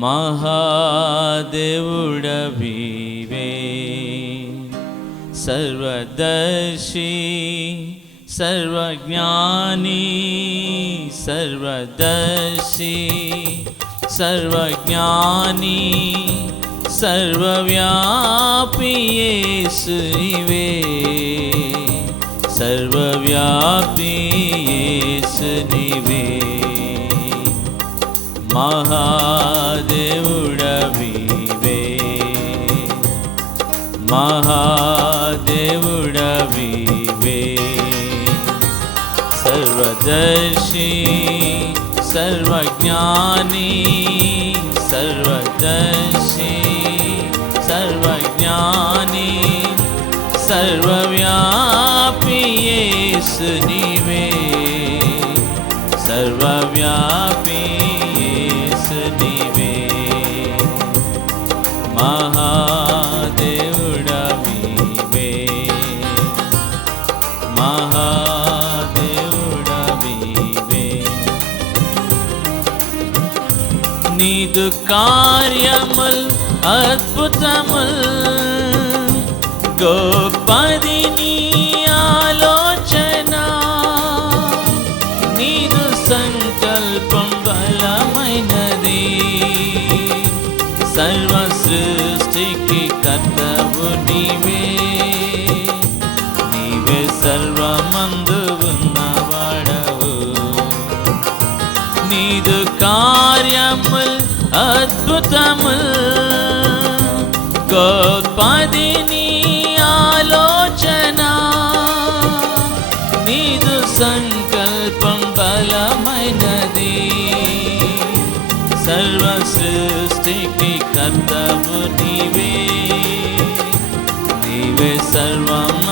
महादेवुडभिवे सर्वदर्शी सर्वज्ञानी सर्वदर्शी सर्वज्ञानी सर्वव्यापी येषु सर्वव्यापी येषु निवे महादेवुडबिबे महादेवुडबिवे सर्वदर्शी सर्वज्ञानी सर्वदर्शी सर्वज्ञानी सर्वव्यापीशनिवे सर्वव्यापी నీదు కార్యముల్ అద్భుతముల్ గోపది నీ ఆలోచన నీదు సంకల్పం బలమైనది సర్వ సృష్టికి కర్తవు నీవే నీవే సర్వమందు అద్భుతము. అద్భుతముల్ నీ ఆలోచన. నీదు సంకల్పం బలమైనది. సర్వ సృష్టికి కర్తవు నీవే. నీవే సర్వమందు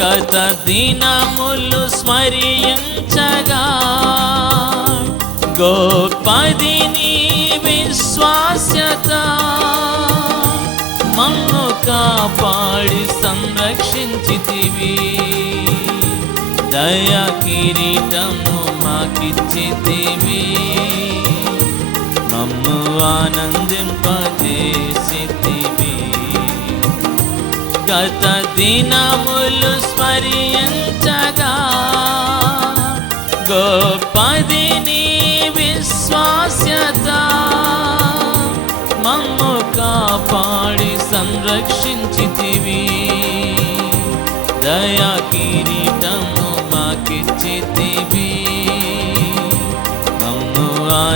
గత దినములు స్మరించగా గోపదిని విశ్వాస్యత మమ్ము కాపాడి సంరక్షించితివి. దయా కిరీటము మాకిచ్చితివి. మమ్ము ఆనందింపజేసితివి. గత దినములు స్మరించగా గోపది నీ విశ్వాస్యత. మమ్ము కాపాడి సంరక్షించితివి. దయాకిరి మమ్ము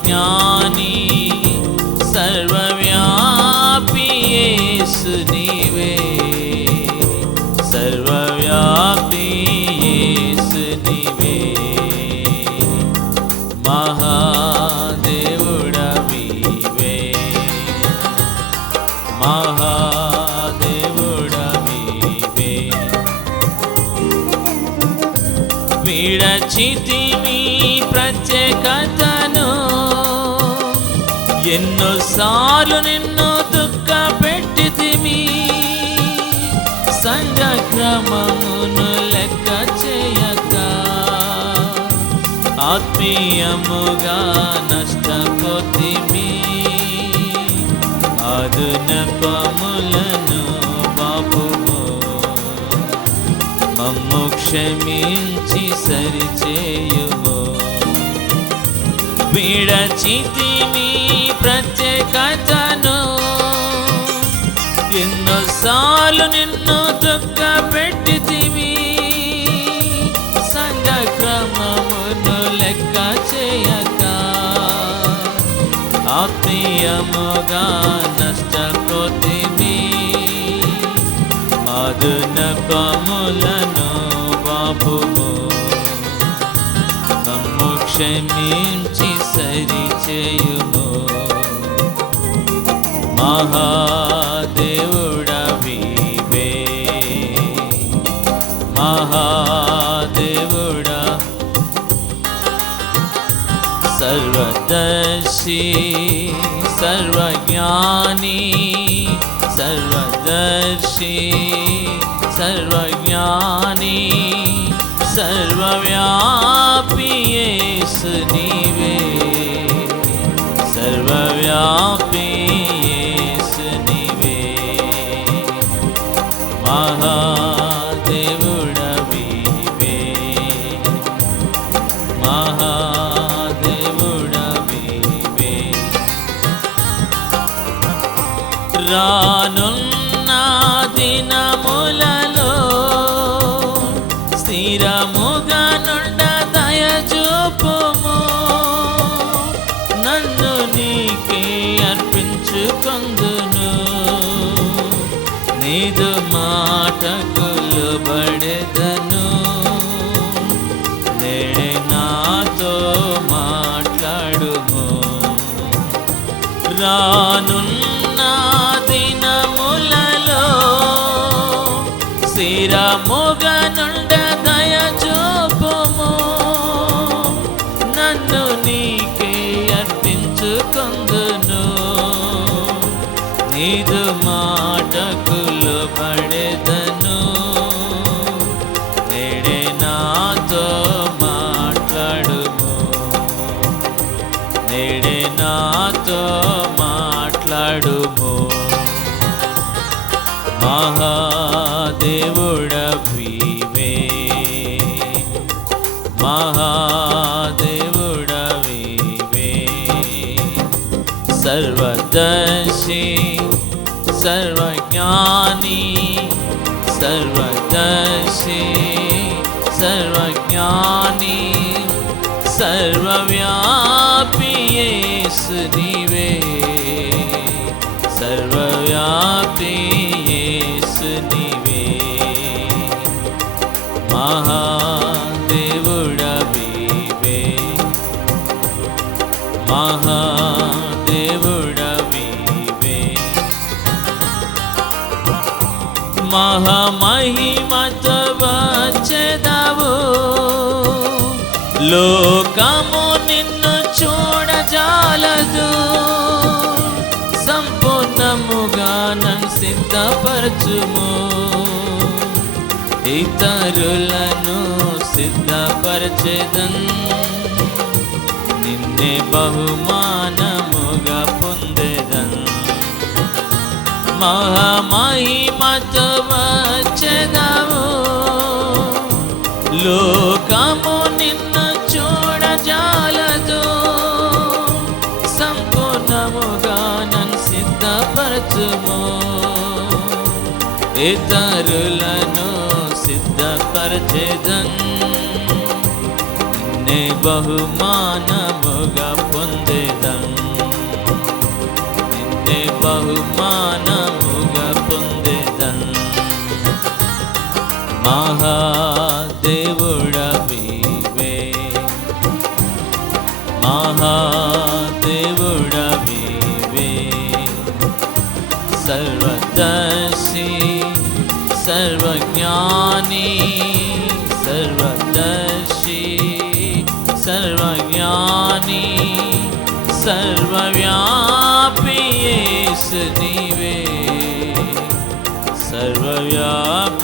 సర్వజ్ఞాని సర్వవ్యాపి యేసు నీవే సర్వవ్యాపి యేసు నీవే మహాదేవుడవివే మహాదేవుడవివే విడచితివి ప్రత్యేకతను ఎన్నోసార్లు నిన్ను దుఃఖ పెట్టితిమి సంఘక్రమమును లెక్క చేయక ఆత్మీయముగా నష్టపోతిమి. అదునపములను బాపుము మమ్ము క్షమించి సరిచేయుము. విడచితిమి ప్రత్యేకతను. ఎన్నోసార్లు నిన్ను దుఃఖ పెట్టితివి సంఘ క్రమమును లెక్క చేయక. ఆత్మీయముగా నష్టపోతివి అదునపములను బాపుము బాబు క్షమించి जय हो महादेवड़ा विवे महादेवड़ा सर्वदर्शी सर्वज्ञानी सर्वदर्शी सर्वज्ञानी सर्वव्यापी स्निवे యేసు మహాదేవుడవివే మహాదేవుడవివే రానున్న దినములలో స్థిరము రానున్న దినములలో స్థిరముగ నుండ దయ చూపుము. నన్ను నీకే అర్పించుకుందును. నిజమా महादेवुडभि मे महादेवुडभि मे सर्वदर्शी सर्वज्ञानी सर्वदर्शी सर्वज्ञानी सर्वव्यापी दिवे। सर्वव्यापी మహామహిమతో వచ్చెదవు లోకము నిన్ను చూడజాలదు. సంపూర్ణముగా నన్ను సిద్ధపరచుము. ఇతరులను సిద్ధపరచేదన్. నిన్నే బహుమానముగా మహామహిమతో లోకము నిన్ను చూడజాలదు. సంపూర్ణముగా నన్ను సిద్ధపరచుము. ఇతరులను సిద్ధపరచేదన్ నే బహుమానముగా सर्वदर्शी सर्वज्ञानी सर्वदर्शी सर्वज्ञानी सर्वव्यापी सर्वव्यापी